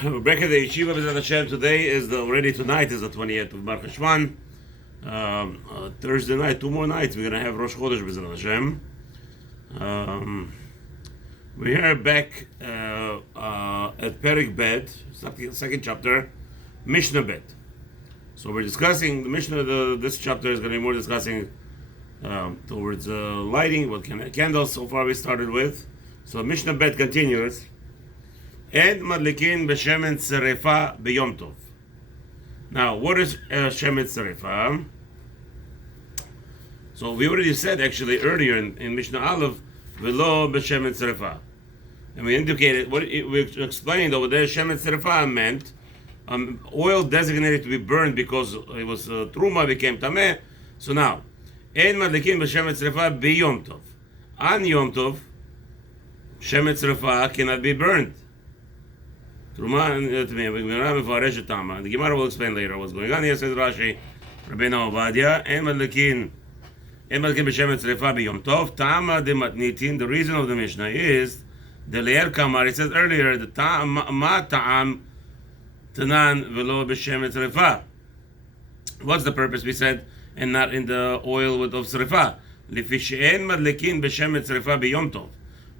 Back at the yeshiva B'ezrat Hashem. Today is already tonight is the 20th of Bar Cheshvan. Thursday night, 2 more nights, we're gonna have Rosh Chodesh B'ezrat Hashem. We're here back at Perik Bet, second chapter, Mishnah Bet. So we're discussing the Mishnah. This chapter is going to be more discussing towards lighting, what candles so far we started with. So Mishnah Bet continues. And madlikin b'shemen tzerefa b'yom tov. Now, what is shemen tzerefa? So we already said actually earlier in Mishnah Aleph, v'lo b'shemen tzerefa, and we indicated we explained over there. Shemen tzerefa meant oil designated to be burned because it was truma became tameh. So now, en madlikin b'shemen tzerefa b'yom tov. On yom tov, shemen tzerefa cannot be burned. Truma and the Gemara will explain later what's going on here. Says Rashi, Rabbeinu Ovadia, en madlikin b'shemen tzerefa b'yom tov. Tama de matnitin. The reason of the Mishnah is the leer kamar. It says earlier the ma ta'am tanan v'lo b'shemen tzerefa. What's the purpose? We said, and not in the oil of tzerefa. Lifi she'en madlikin b'shemen tzerefa b'yom tov,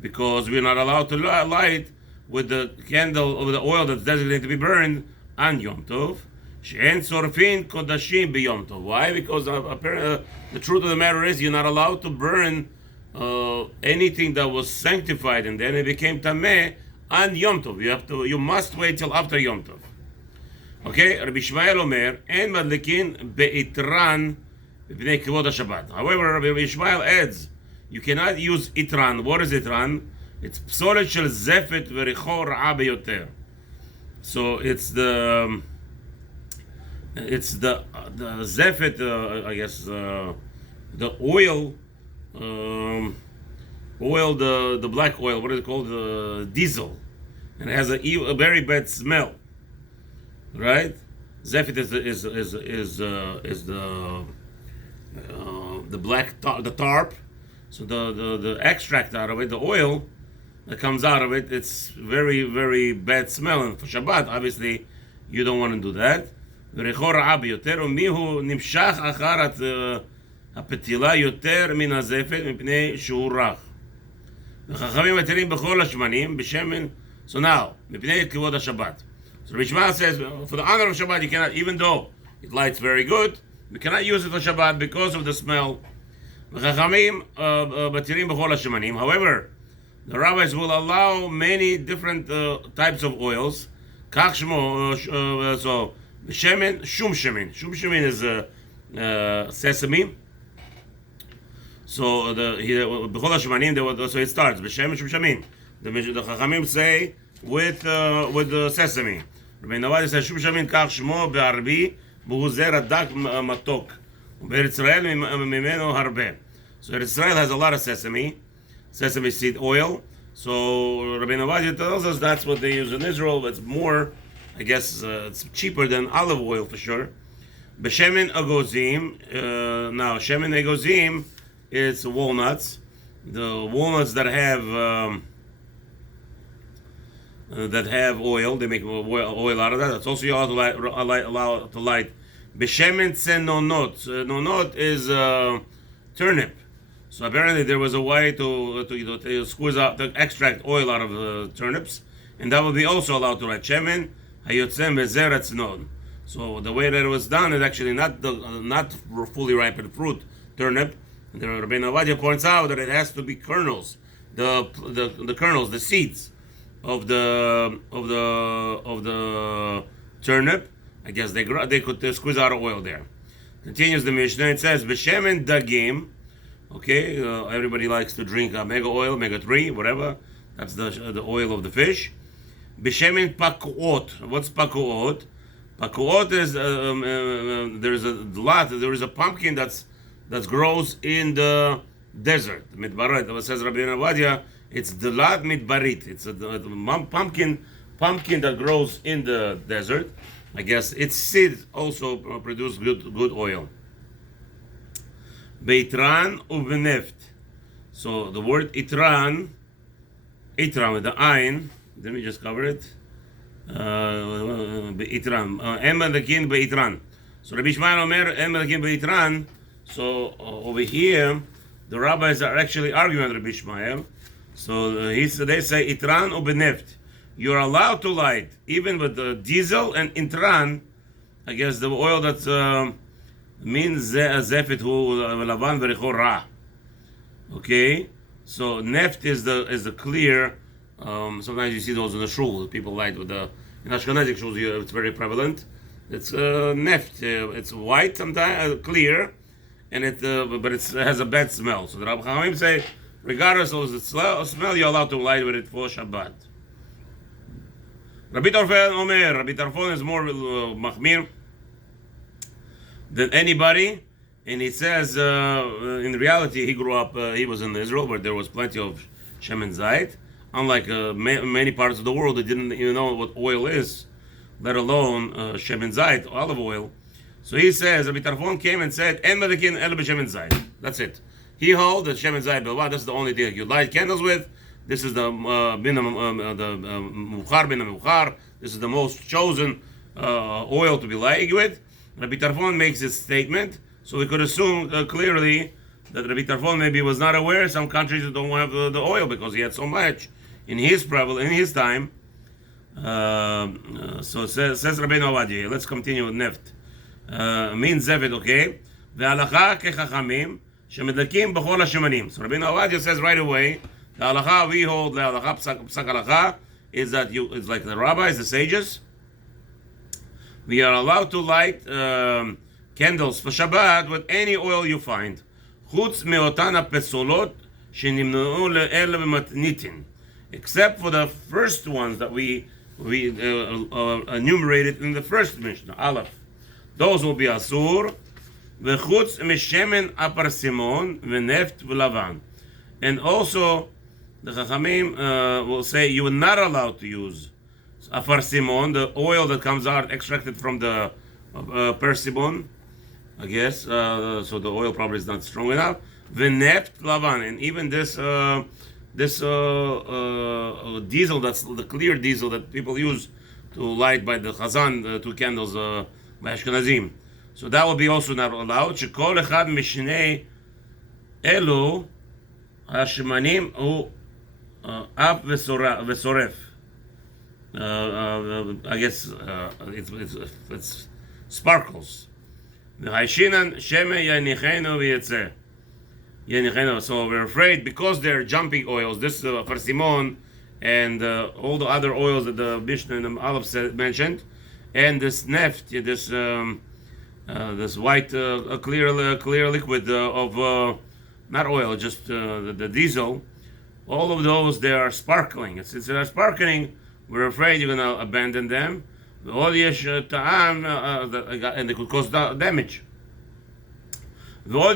because we're not allowed to light with the candle of the oil that's designated to be burned on Yom Tov. She'en sorfin kodashim b'Yom Tov. Why? Because the truth of the matter is you're not allowed to burn anything that was sanctified and then it became tameh on Yom Tov. You must wait till after Yom Tov. Okay, Rabbi Yishmael Omer, en madlikin be'itran b'nei kivod HaShabbat. However, Rabbi Yishmael adds, you cannot use itran. What is itran? It's psolet shel zefet v'richo ra'a beyoter. So it's the zefet, I guess, the oil, the black oil. What is it called? The diesel, and it has a very bad smell. Right? Zefet is the black the tarp. So the extract out of it, the oil that comes out of it, it's very, very bad smell. And for Shabbat, obviously, you don't want to do that. So now, so Rishma says, for the honor of Shabbat, you cannot, even though it lights very good, we cannot use it for Shabbat because of the smell. However, the rabbis will allow many different types of oils. So, shemen, shum shemen. Shum shemen is sesame. So so it starts b'shemen shum shemen. The Chachamim say with the sesame. Rabbi Nawadi says shum shemen kach shmo be'arbi b'hu zer adak matok. Be'eretz Israel mimeno harbe. So Eretz Israel has a lot of sesame seed oil. So Rabbi Navadia tells us that's what they use in Israel. It's more, I guess, it's cheaper than olive oil for sure. B'shemen agozim. Now shemen agozim, it's walnuts. The walnuts that have oil, they make oil out of that. That's also you're allowed to light. B'shemen tzenonot. Nonot is turnip. So apparently there was a way to squeeze out, to extract oil out of the turnips, and that would be also allowed to light. Shemen hayotzem bezeretz non. So the way that it was done is actually not fully ripened fruit turnip. And the Rabbi Navadia points out that it has to be kernels, the kernels, the seeds of the turnip. I guess they could squeeze out oil there. Continues the Mishnah. It says b'shemen dagim. Okay, everybody likes to drink omega oil, omega 3, whatever. That's the oil of the fish. B'shemen pakuot. What's pakuot? Pakuot is there is a pumpkin that grows in the desert. Midbarit. It says Rabbi Navadia, it's delat midbarit. It's a pumpkin that grows in the desert. I guess its seeds also produce good oil. Beitran uveneft. So the word itran with the ayin, let me just cover it. Beitran. En Madakin Beitran. So Rabbi Ishmael Omer, En Madakin Beitran. So over here, the rabbis are actually arguing with Rabbi Ishmael. So they say Itran or Beneft. You're allowed to light even with the diesel and Itran. I guess the oil that means Zefit hu Lavan Verichor Ra. Okay, so neft is the clear. Sometimes you see those in the shul. People light with the in Ashkenazic shuls. It's very prevalent. It's neft. It's white sometimes, clear, and it has a bad smell. So the Rabbi Chachamim say, regardless of the smell, you're allowed to light with it for Shabbat. Rabbi Tarfon Omer. Rabbi Tarfon is more machmir than anybody. And he says, in reality, he grew up, he was in Israel, where there was plenty of Shem and Zayit. Unlike many parts of the world, they didn't even know what oil is, let alone Shem and Zayit, olive oil. So he says, Rabbi Tarfon came and said, En Madakin El B'Shem and Zayit. That's it. He holds that Shem and Zayit, that's the only thing that you light candles with. This is the Mukhar bin Mukhar. This is the most chosen oil to be lighting with. Rabbi Tarfon makes this statement. So we could assume clearly that Rabbi Tarfon maybe was not aware some countries don't have the oil because he had so much in his time. So says Rabbeinu Ovadia. Let's continue with neft. Means zevit, okay? Ve'alacha kechachamim shemedlakim b'chol hashemanim. So Rabbeinu Ovadia says right away, the halacha we hold, the halacha psak halacha is that it's like the rabbis, the sages. We are allowed to light candles for Shabbat with any oil you find. Chutz me'otana pesolot shenimneu le'el b'matnitin. Except for the first ones that we enumerated in the first Mishnah, Aleph. Those will be asur. V'chutz mishemen aparsimon v'neft v'lavan. And also, the Chachamim will say you are not allowed to use aparsimon, the oil that comes out extracted from the persimmon. I guess so. The oil probably is not strong enough. V'neft lavan, and even this diesel, that's the clear diesel that people use to light by the chazan, the two candles by Ashkenazim. So that will be also not allowed. Shekol echad mishnei elu hashemanim hu ab v'soref. I guess it's sparkles. So we're afraid because they're jumping oils, this persimmon and all the other oils that the Mishnah and the Aleph mentioned, and this neft, this white clear liquid of not oil, just the diesel. All of those, they are sparkling. And since they are sparkling, we're afraid you're going to abandon them. And they could cause damage. Another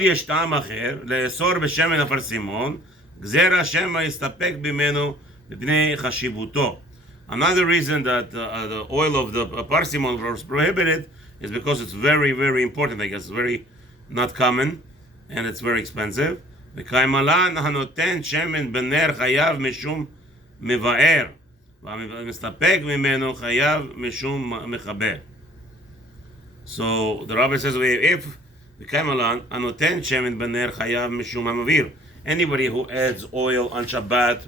reason that the oil of the parsimon was prohibited is because it's very, very important. I guess it's very not common and it's very expensive. So the rabbi says, if anybody who adds oil on Shabbat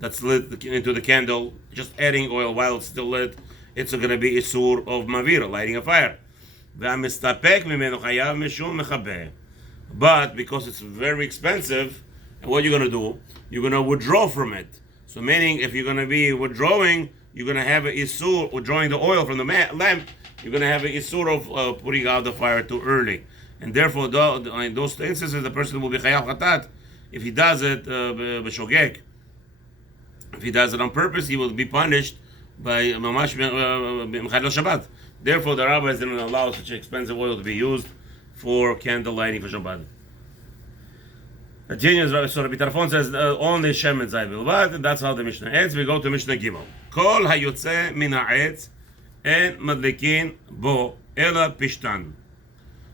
that's lit into the candle, just adding oil while it's still lit, it's going to be isur of mavir, lighting a fire. But because it's very expensive, and what you're going to do, you're going to withdraw from it. So meaning, if you're going to be withdrawing, you're going to have an isur, withdrawing the oil from the lamp, you're going to have an isur of putting out the fire too early. And therefore, in those instances, the person will be chayav chatat if he does it b'shogeg. If he does it on purpose, he will be punished by mamash b'mchad Shabbat. Therefore, the rabbis didn't allow such expensive oil to be used for candle lighting for Shabbat. So Rabbi Tarfon says only Shem and Zayit bilvad. That's how the Mishnah ends. We go to Mishnah Gimel. Kol hayotze min ha'etz en madlikin bo ela pishtan.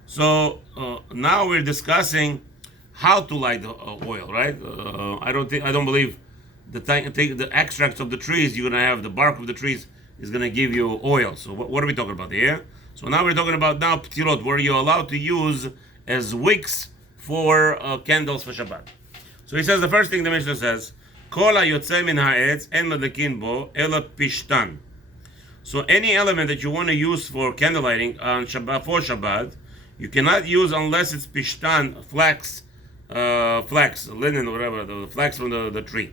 So now we're discussing how to light the oil, right? I don't believe the extracts of the trees. You're gonna have the bark of the trees is going to give you oil. So what are we talking about here? So now we're talking about now ptirot, where you're allowed to use as wicks for candles for Shabbat. So he says the first thing the Mishnah says, Kol hayotze min ha'etz en madlikin bo ela pishtan. So any element that you want to use for candle lighting on Shabbat, for Shabbat, you cannot use unless it's pishtan, flax, linen, or whatever, the flax from the tree.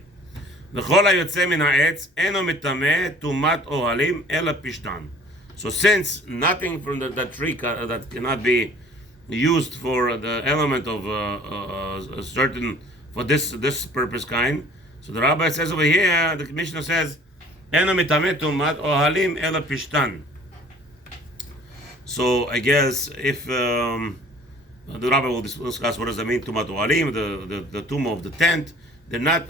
V'chol hayotze min ha'etz eno mitameh tumat ohalim ela pishtan. So since nothing from that tree that cannot be used for the element of a certain, for this purpose kind, so the rabbi says over here, the Mishnah says, Eno mitameh tumat ohalim ela pishtan. So I guess if the rabbi will discuss what does that mean, tumat ohalim, the tomb of the tent, they're not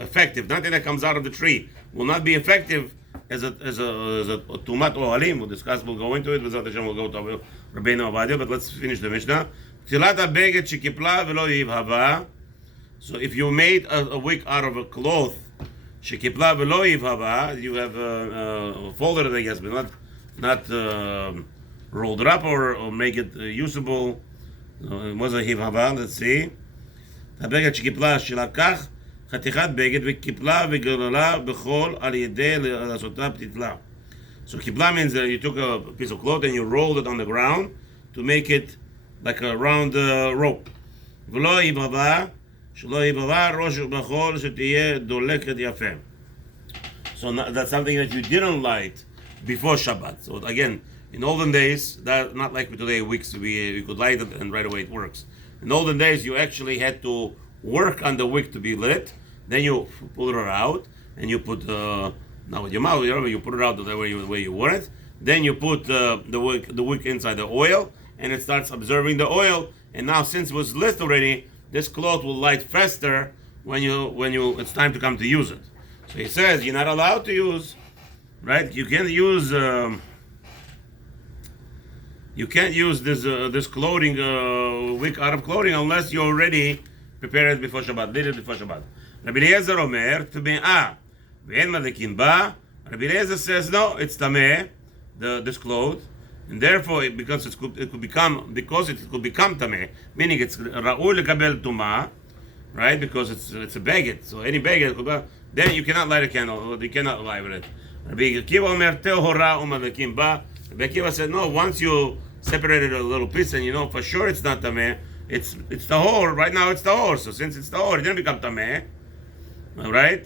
effective. Nothing that comes out of the tree will not be effective as a tumat ohalim. We'll discuss. We'll go into it. We'll go to Rabbeinu Avadia. But let's finish the Mishnah. Tilat beged shekipla velo yivhava. So if you made a wick out of a cloth, shekipla velo yivhava, you have folded it, I guess, but not rolled it up or make it usable. It wasn't yivhava. Let's see. הבגד שקיפלה שלקח חתיכת בגד וקיפלה וגללה בחול על ידי לעשותה פתיתלה. So kipla means that you took a piece of cloth and you rolled it on the ground to make it like a round rope. ולא יבהבה, שלא יבהבה ראש בחול שתהיה דולקת יפה. So that's something that you didn't light before Shabbat. So again, in olden days, that not like today, weeks we could light it and right away it works. In olden days, you actually had to work on the wick to be lit. Then you pull it out, and you put now with your mouth, you put it out the way you want it. Then you put the wick inside the oil, and it starts absorbing the oil. And now, since it was lit already, this cloth will light faster when it's time to come to use it. So he says you're not allowed to use, right? You can't use. You can't use this clothing wick out of clothing unless you already prepared it before Shabbat, did it before Shabbat. Rabbi Eliezer Omer Tme'ah ve'en madlikin ba. Rabbi Eliezer says no, it's tameh, this cloth, and therefore because it could become tameh, meaning it's ra'ul lekabel tumah, right? Because it's a baguette, so any baguette, then you cannot light a candle, or you cannot light with it. Rabbi Akiva Omer tehora u'madlikin ba. Rabbi Akiva said no, once you separated a little piece and you know for sure it's not tameh, it's tahor. Right now it's tahor. So since it's tahor, it didn't become tameh. All right.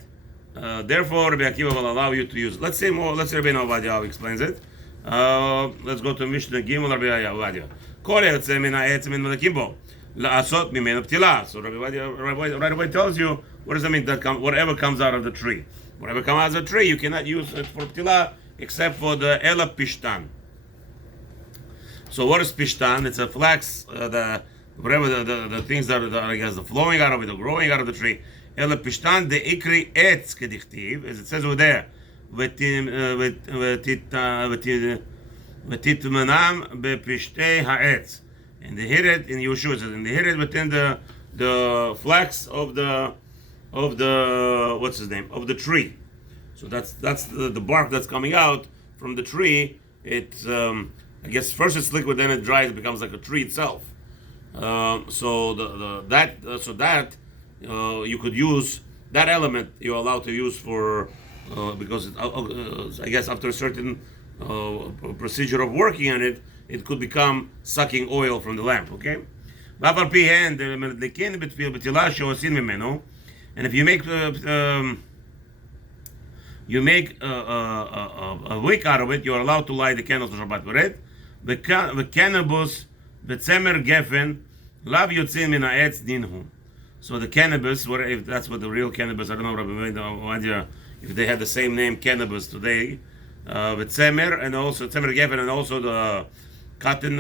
Therefore, Rabbi Akiva will allow you to use. Let's say more. Let's say Rabbi Avadia explains it. Let's go to Mishnah Gimel. Rabbi Avadia. Kol yotze min ha'etz min malakim bo la'asot mimenu ptila. So Rabbi Avadia right away tells you what does that mean? That whatever comes out of the tree, whatever comes out of the tree, you cannot use it for ptila except for the ela pishtan. So what is pishtan? It's a flax, the things that are I guess the flowing out of it, or growing out of the tree. Ela pishtan de ikri etz kedichtiv, as it says over there. V'titmanam bepishtei ha'etz, and they hid it in Yeshua. And they hid it within the flax of the what's his name, of the tree. So that's the bark that's coming out from the tree. It's I guess first it's liquid, then it dries, it becomes like a tree itself. So you could use that element. You're allowed to use for because I guess after a certain procedure of working on it, it could become sucking oil from the lamp. Okay. And if you make a wick out of it, you're allowed to light the candles for Shabbat with it. The cannabis, the tzemer gefen, lav yotzin min ha'etz dinhu. So the cannabis, if that's what the real cannabis, I don't know, Rabbi, if they had the same name cannabis today, the tzemer and also tzemer gefen and also the cotton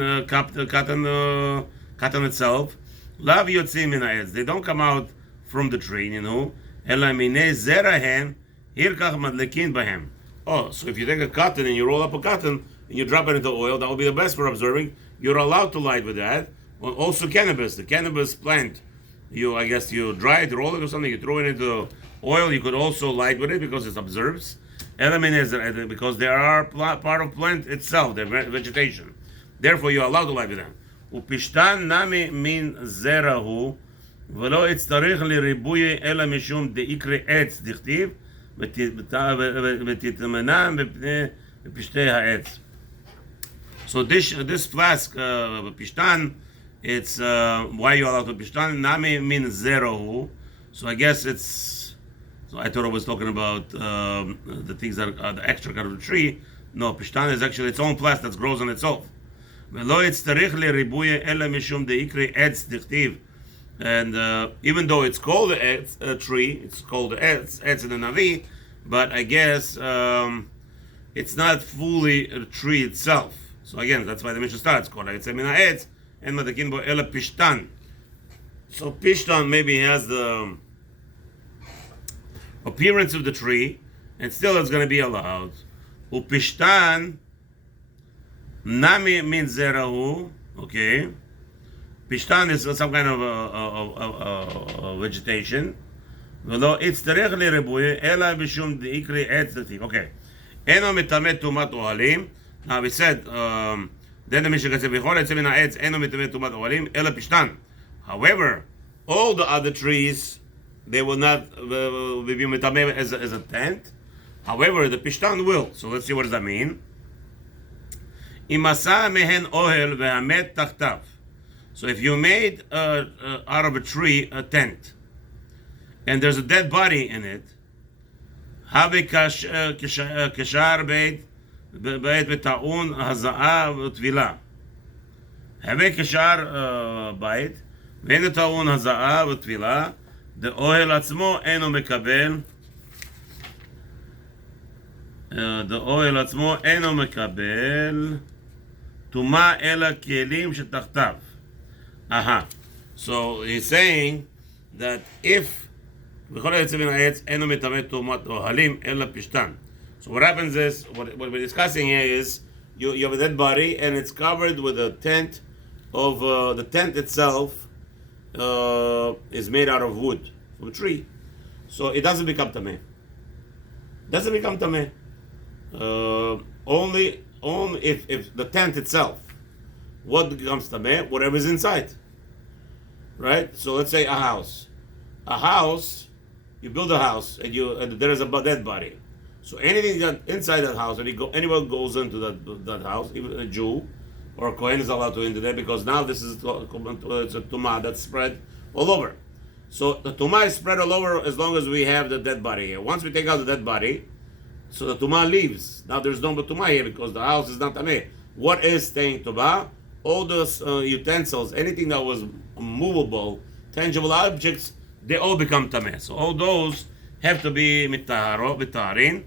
itself, lav yotzin min ha'etz. They don't come out from the tree, Ela minei zerahen hirkach madlekin bahem. Oh, so if you take a cotton and you roll up a cotton and you drop it into oil, that will be the best for observing. You're allowed to light with that. Well, also cannabis, the cannabis plant, I guess you dry it, roll it or something, you throw it into oil, you could also light with it because it absorbs. because they are part of plant itself, the vegetation. Therefore, you are allowed to light with them. ופשתן נמי מן זרע הוא, ולא יצטרך לריבוי אלא משום דאיקרא עץ דכתיב, ותתמנע בפשתי העץ. So this flask, pishtan, it's why you allowed to pishtan? Nami min zerahu. So I guess it's. So I thought I was talking about the things that are the extra kind of the tree. No, pishtan is actually its own flask that grows on itself. And even though it's called a tree, it's called etz in the Navi, but I guess it's not fully a tree itself. So again, that's why the Mishnah starts called etz min ha'etz and madakin bo ela pishtan. So pishtan maybe has the appearance of the tree, and still it's going to be allowed. Upishtan nami min zerahu. Okay, pishtan is some kind of a vegetation. V'lo itzterech lerebuye ela b'shum deikri etz. Okay, eno mitamet tumat ohalim. Now we said, then the Mishnah said, however, all the other trees, they will not be mitameh as a tent. However, the pishtan will. So let's see what does that mean. So if you made out of a tree a tent, and there's a dead body in it, בית בטעון הזעה וטבילה. הווה כשאר בית, ואין טעון הזעה וטבילה, דאוהל עצמו אינו מקבל, דאוהל עצמו אינו מקבל, טומאה אלא כלים שתחתיו. So he's saying that if, בכל היוצא מן העץ, אינו מטמא טומאת אוהלים אלא פשתן. So what happens is, what we're discussing here is, you have a dead body and it's covered with a tent of, the tent itself is made out of wood, from a tree. So it doesn't become tameh. Doesn't become tameh. Only if the tent itself, what becomes tameh? Whatever is inside. Right? So let's say a house. A house, you build a house and there is a dead body. So anything that inside that house, anyone goes into that house, even a Jew or a Kohen is allowed to enter there, because now this is it's a tumah that's spread all over. So the tumah is spread all over as long as we have the dead body here. Once we take out the dead body, so the tumah leaves. Now there's no more tumah here because the house is not tameh. What is staying tumah? All those utensils, anything that was movable, tangible objects, they all become tameh. So all those have to be mitarin.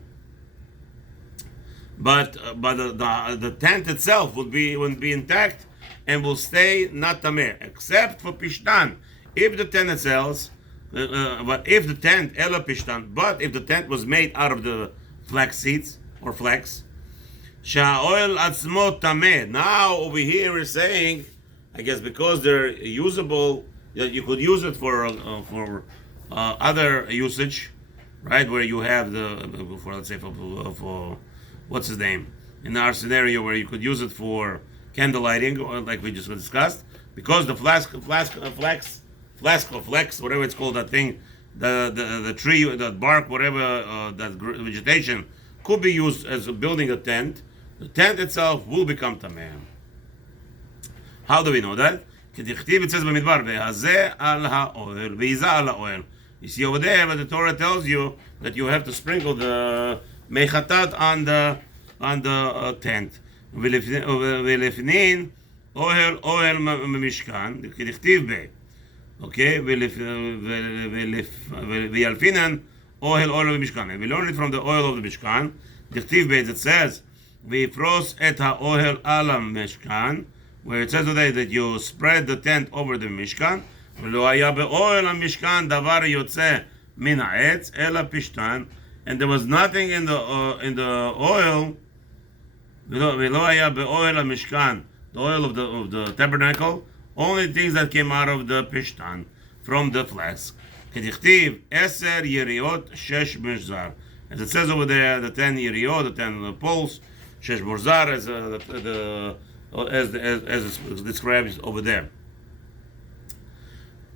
But the tent itself will be intact and will stay not tameh, except for pishtan. If the tent itself, but if the tent ela pishtan, but if the tent was made out of the flax seeds or flax, sha'oil atzmo tameh. Now over here is saying, I guess because they're usable, you could use it for other usage, right? Where you have let's say for what's his name, in our scenario where you could use it for candle lighting, or like we just discussed, because the flax, whatever it's called, that thing, the tree, the bark, whatever, that vegetation could be used as building a tent. The tent itself will become tameh. How do we know that? It says במדבר, והזה על האוהל, והיזה על האוהל. You see over there, but the Torah tells you that you have to sprinkle the mechatat on the tent. ולפנין אוהל ממשכן, כדכתיב ב. Okay, וילפינן אוהל במשכן. And we learn it from the oil of the Mishkan. דכתיב ב, it says, ויפרוס את האוהל על המשכן, where it says today that you spread the tent over the Mishkan. ולא היה באוהל המשכן דבר יוצא מן העץ, אלא פשתן. And there was nothing in the oil, ולא היה באוהל המשכן, the oil of the tabernacle, only things that came out of the pishtan, from the flask. כדכתיב 10 יריות 6 משזר. As it says over there, the 10 yiriyot, the 10 poles, shesh morzar, as it's described over there.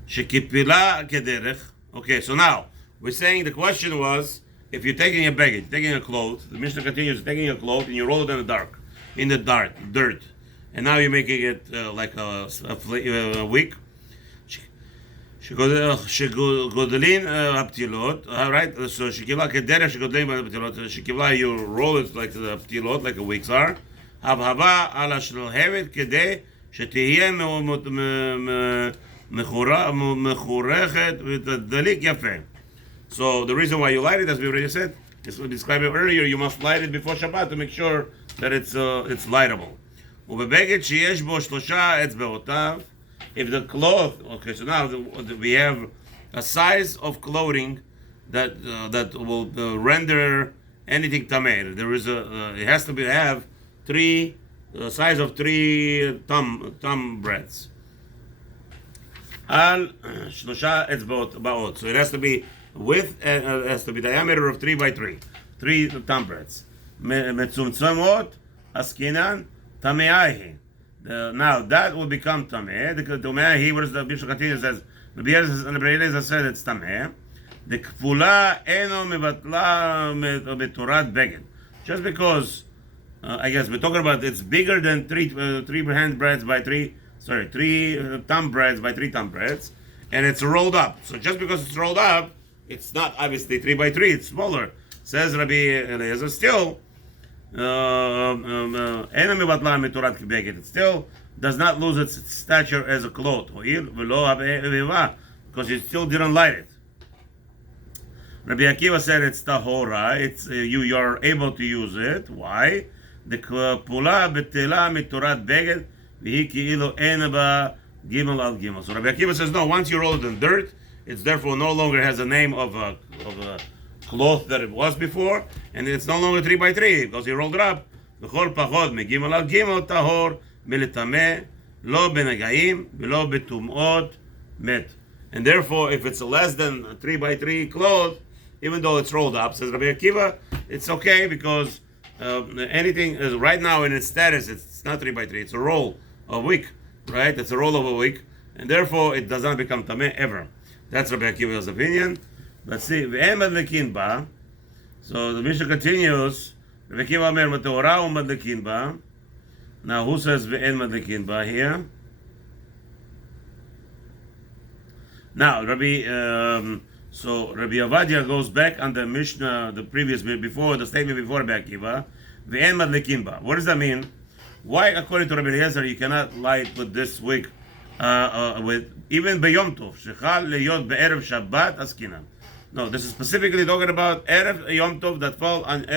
Shekipila kederech. Okay, so now we're saying the question was, if you're taking a baggage, taking a cloth, the Mishnah continues taking a cloth and you roll it in the dirt, and now you're making it like a wick. Shegodlin aptilot. All right. So shekivla kederech shegodlin aptilot. Shekivla, you roll it like the aptilot, like the wicks are. Habhaba ala shlhevet kedei shetihye mechurechet v'tadalik yafeh. So the reason why you light it, as we already said, is described earlier. You must light it before Shabbat to make sure that it's lightable. Ubebeged sheyesh bo shlosha etzbeotav. If the cloth, okay, so now we have a size of clothing that will render anything tameh. There is it has to have size of 3 thumb breadths. Al shlosha etzbeot. So it has to be width, it has to be diameter of 3 by 3 thumb breadths. Metzumtzamot askinan tameahi. Now that will become tameh. The tameh, what does the Mishnah continues says? The Eliezer said it's tameh. The kfula eno mevatla betorat beged. Just because, I guess we're talking about it's bigger than 3 hand breadths by 3 thumb breadths by 3 thumb breadths, and it's rolled up. So just because it's rolled up, it's not obviously 3 by 3. It's smaller. Says Rabbi Eliezer. Still. It still does not lose its stature as a cloth because it still didn't light it. Rabbi Akiva said it's tahora. It's you are able to use it. Why? The pula betela mitorat beged v'hi ki'ilu enaba gimel al gimel. So Rabbi Akiva says no. Once you roll it in dirt, it's therefore no longer has a name of a cloth that it was before, and it's no longer 3 by 3 because he rolled it up. V'chol pachod megimel al gimel tahor militameh lo benagaim v'lo betumot met. And therefore, if it's less than a 3 by 3 cloth, even though it's rolled up, says Rabbi Akiva, it's okay because anything is right now in its status. It's not 3 by 3. It's a roll of wick, right? It's a roll of a wick, and therefore it does not become tameh ever. That's Rabbi Akiva's opinion. Let's see. So the Mishnah continues. Rabbi Akiva Omer Matehora u'madlikin ba. Now who says ve'en madlikin ba here? Now Rabbi Avadia goes back on the Mishnah, the previous before the statement before Rabbi Akiva. Ve'en madlikin ba. What does that mean? Why, according to Rabbi Eliezer, you cannot light with this wick with even beyom tov shechal leyot be'erev Shabbat askinan. No, this is specifically talking about Erev Yom Tov that fell on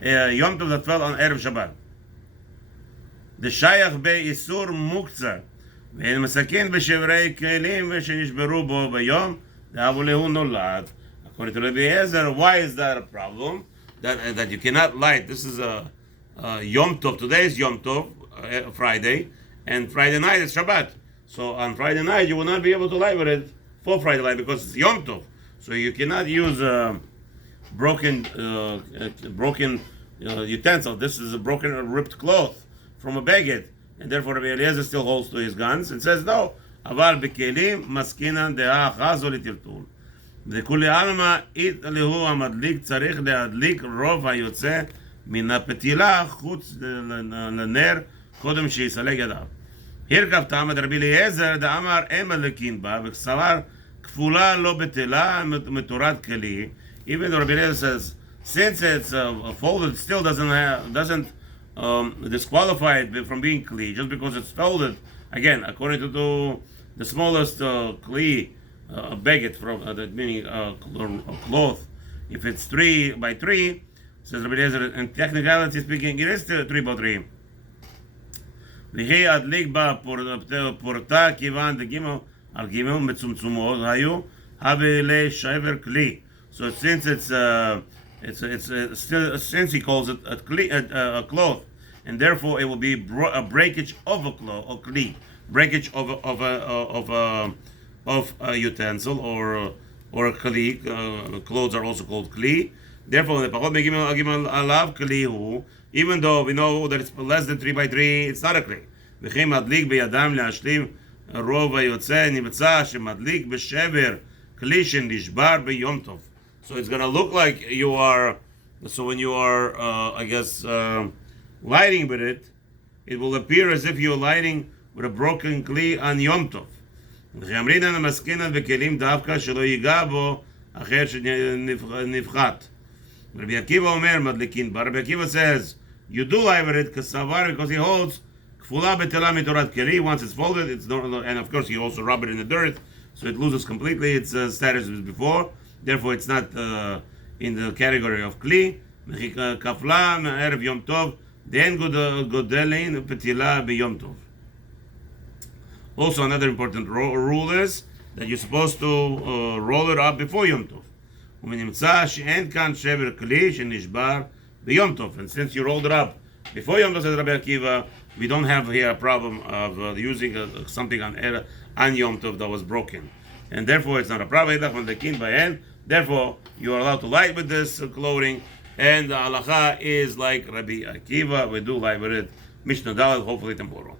Yom Tov that fell on Erev Shabbat. The Shayach Be'isur Muktzah ve'en Masakin B'Chevrey Kelim V'Shenishberu Bo B'Yom D'Avulehu Nolad. According to Rabbi Eliezer, why is that a problem? That you cannot light. This is a Yom Tov. Today is Yom Tov, Friday, and Friday night is Shabbat. So on Friday night you will not be able to light with it for Friday night because it's Yom Tov. So you cannot use broken utensil. This is a broken or ripped cloth from a baguette, and therefore Rabbi Eliezer still holds to his guns and says no. Aval bekelim maskinan de'a achaz u'litirtul. V'kuli alma it lehu hamadlik tzarich leadlik rov hayotze min hapetila chutz lener kodem sheyisaleg yadav. Here comes Tamad Rabbi Eliezer the Amar en madlikin ba v'ksavar kfula lo betela metorat keli. Even though Rabbi Eliezer says since it's folded, it still doesn't disqualify it from being kli just because it's folded. Again, according to the smallest kli baguette from meaning cloth, if it's 3 by 3, says Rabbi Eliezer, in technicality speaking, it is 3 by 3. V'hi adlik ba porta kivan de gimel al gimel metzumtzumot hayu have le shaver kli. So since it's still since he calls it a cloth, and therefore it will be a breakage of a cloth or kli, breakage of a utensil or a kli. Clothes are also called kli. Therefore, the pachot megimel alav kli, even though we know that it's less than 3 by 3, it's not a kli. וכי מדליק בידם להשלים רוב היוצא נמצא שמדליק בשבר כלי שנשבר ביום טוב. So it's going to look like you are, so when you are, lighting with it, it will appear as if you're lighting with a broken kli on Yom Tov. וכי אמרינן המסכינן בכלים דווקא שלא ייגע בו אחר שנפחת. Rabbi Akiva אומר מדליקין בה. Rabbi Akiva says, you do light with it because he holds kfula betela mitorat keli. Once it's folded, it's no, and of course you also rub it in the dirt, so it loses completely its status as before. Therefore, it's not in the category of kli. Kafla erev yom tov then godelin petila biyom tov. Also, another important rule is that you're supposed to roll it up before yom tov. ונמצא שאין כאן שבר כלי שנשבר ביום טוב. And since you rolled it up before Yom Tov, says Rabbi Akiva, we don't have here a problem of using something on Yom Tov that was broken. And therefore, it's not a problem. Therefore, you are allowed to light with this clothing. And the halacha is like Rabbi Akiva. We do light with it. Mishnah Daled, hopefully tomorrow.